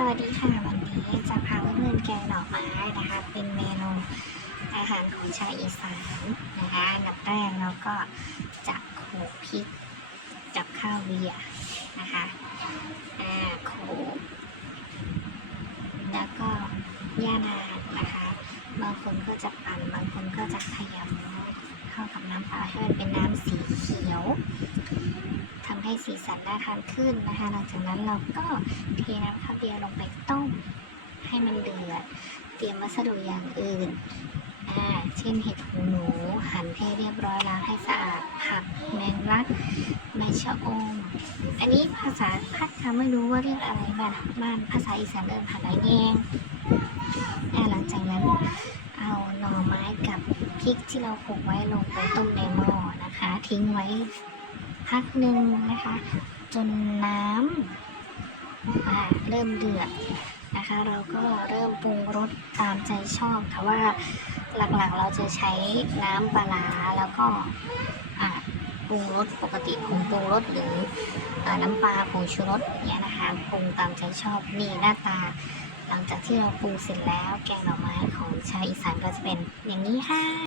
สวัสดีค่ะ วันนี้จะพาเพื่อนๆแกงหน่อไม้นะคะ เป็นเมนูอาหารของชาวอีสานนะคะอันดับแรกเราก็จะโขกพริกกับข้าวเวียนะคะอ่าโขกแล้วก็ย่านางนะคะ บางคนก็จะปั่นบางคนก็จะขยำเข้ากับน้ำปลาให้มันเป็นน้ำสีเขียว ให้สีสันน่าทานขึ้นนะคะ หลังจากนั้นเราก็เทน้ำข้าวเบียร์ลงไปต้มให้มันเดือด เตรียมวัสดุอย่างอื่น เช่นเห็ดหูหนู หั่นให้เรียบร้อยล้างให้สะอาด ผักแมงลักใบชะอม อันนี้ภาษาภาคกลางไม่รู้ว่าเรียกอะไรบ้านบ้านภาษาอีสานเอิ้นผัดไรแยงหลังจากนั้นเอาหน่อไม้กับพริกที่เราโขลกไว้ลงไปต้มในหม้อนะคะ ทิ้งไว้ พักหนึ่งนะคะ จนน้ำอ่าเริ่มเดือดนะคะ เราก็เริ่มปรุงรสตามใจชอบค่ะว่าหลักๆเราจะใช้น้ำปลาร้าแล้วก็อ่าปรุงรสปกติผงปรุงรสหรืออน้ำปลาผงชูรสเนี่ยนะคะปรุงตามใจชอบนี่หน้าตา หลังจากที่เราปรุงเสร็จแล้วแกงหน่อไม้ของชาวอีสานก็จะเป็นอย่างนี้ค่ะ